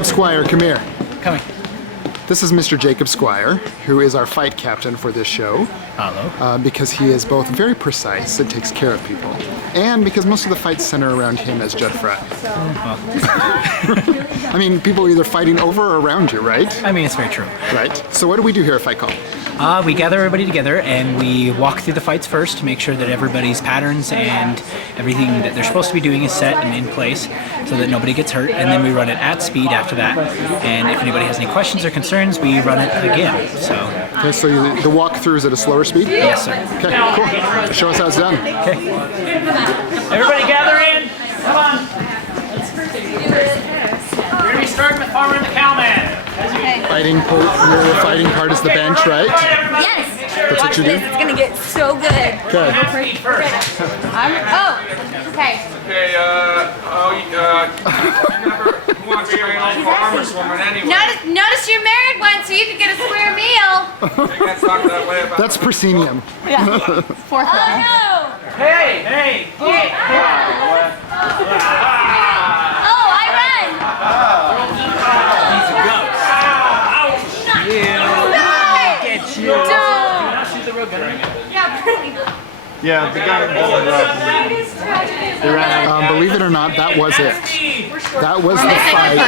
Jacob Squire, come here. Coming. This is Mr. Jacob Squire, who is our fight captain for this show. Hello. Because he is both very precise and takes care of people, and because most of the fights center around him as Judd Fry. I mean, people are either fighting over or around you, right? I mean, it's very true. Right. So what do we do here at Fight Call? We gather everybody together and we walk through the fights first to make sure that everybody's patterns and everything that they're supposed to be doing is set and in place so that nobody gets hurt, and then we run it at speed after that. And if anybody has any questions or concerns, we run it again. Okay, so the walkthrough is at a slower speed? Yes, sir. Okay, cool. Show us how it's done. Okay. Everybody gather in. Come on. We're going to be starting with Farmer and the Cowman. Okay. Your fighting part is the bench, right? Yes. That's what you do? It's gonna get so good. Okay. Okay. Who wants to be an farmer's woman anyway? Notice you're married one, so you can get a square meal. They can't talk that way about That's proscenium. Yeah. Fourth level. Oh, Hey! Oh, I run. Get you. Yeah, the guy doesn't Believe it or not, that was it. That was the fight.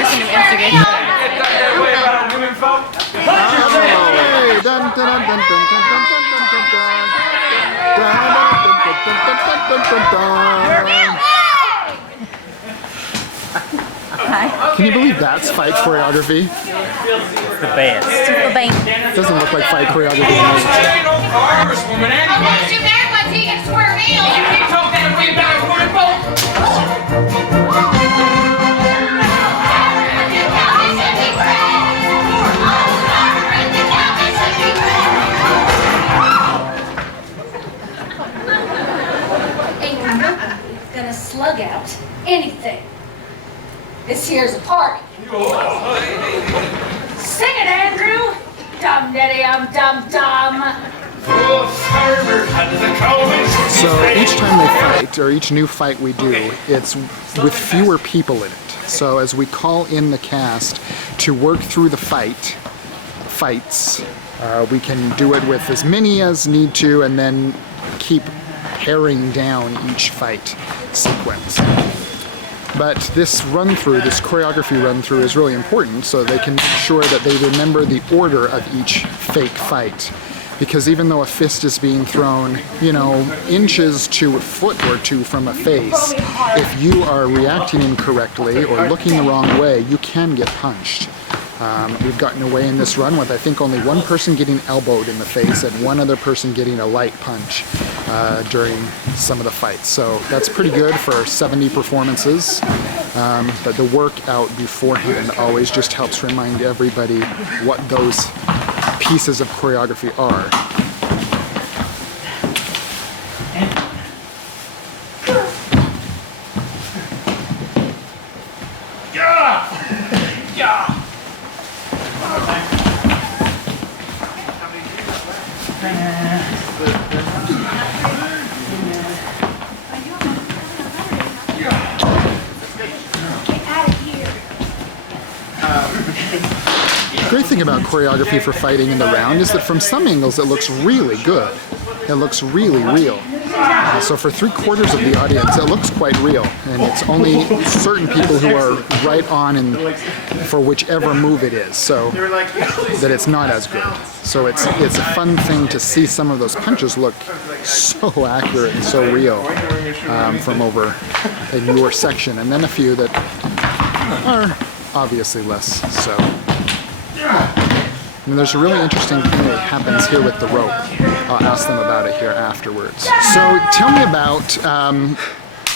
Can you believe that's fight choreography? The best. It doesn't look like fight choreography to me. ain't no farmer's woman anyway. You're married one, so you get a square meal. You keep talking that way about a woman, Ain't gonna slug out anything. This here's a party. Sing it, Andrew. Dum daddy dum dum. So each time they fight, or each new fight we do, it's with fewer people in it. So as we call in the cast to work through the fights, we can do it with as many as need to, and then keep paring down each fight sequence. But this run-through, this choreography run-through is really important so they can make sure that they remember the order of each fake fight. Because even though a fist is being thrown, inches to a foot or two from a face, if you are reacting incorrectly or looking the wrong way, you can get punched. We've gotten away in this run with, I think, only one person getting elbowed in the face and one other person getting a light punch during some of the fights. So that's pretty good for 70 performances. But the workout beforehand always just helps remind everybody what those pieces of choreography are. The great thing about choreography for fighting in the round is that from some angles it looks really good. It looks really real. So for 3/4 of the audience it looks quite real, and it's only certain people who are right on for whichever move it is, so that it's not as good. So it's a fun thing to see some of those punches look so accurate and so real from over in your section, and then a few that are obviously less so. And there's a really interesting thing that happens here with the rope. I'll ask them about it here afterwards. So tell me about,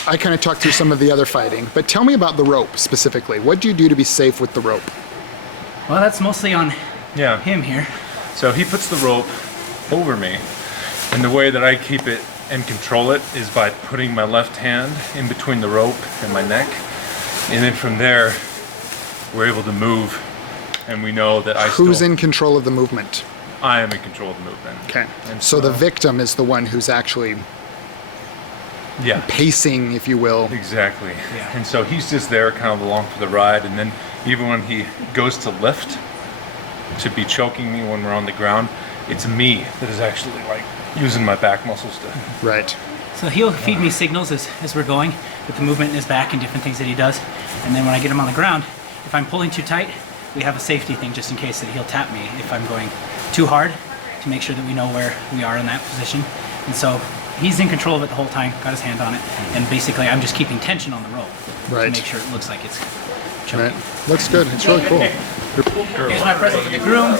I kind of talked through some of the other fighting, but tell me about the rope specifically. What do you do to be safe with the rope? Well, that's mostly on him here. So he puts the rope over me, and the way that I keep it and control it is by putting my left hand in between the rope and my neck, and then from there we're able to move, and we know that Who's in control of the movement? I am in control of the movement. Okay. And so the victim is the one who's actually pacing, if you will. Exactly. And so he's just there kind of along for the ride, and then even when he goes to lift, to be choking me when we're on the ground, it's me that is actually like using my back muscles to. Right. So he'll feed me signals as we're going with the movement in his back and different things that he does. And then when I get him on the ground, if I'm pulling too tight, we have a safety thing just in case that he'll tap me if I'm going too hard, to make sure that we know where we are in that position. And so he's in control of it the whole time, got his hand on it, and basically I'm just keeping tension on the rope Right. to make sure it looks like it's choking. Right. Looks good. It's really cool. Here's my present for the groom.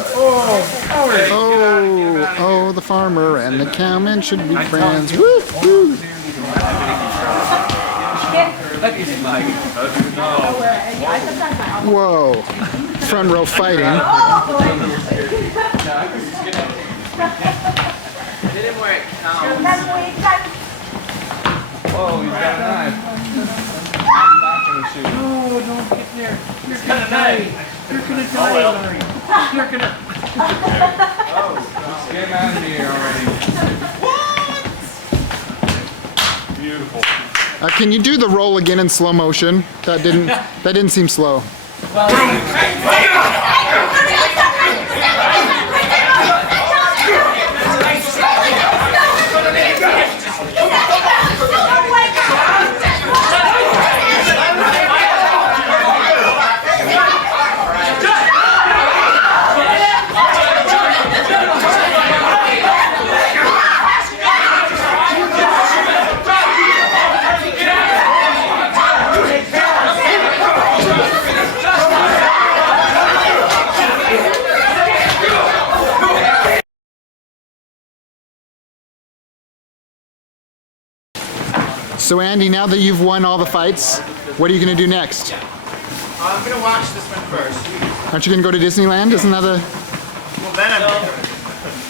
Oh, the farmer and the cowman should be friends. Woo, woo. Whoa. Front row fighting. Oh, he's got a knife. I'm not gonna shoot. Oh, don't get there. You're gonna die. You're gonna die, Larry. You're gonna. Oh, get out of here already. Beautiful. Can you do the roll again in slow motion? That didn't seem slow. So Andy, now that you've won all the fights, what are you going to do next? I'm gonna watch this one first. Aren't you going to go to Disneyland? Isn't that a... Well, then I'm.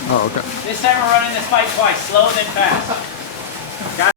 Oh, okay. This time we're running this fight twice, slow then fast.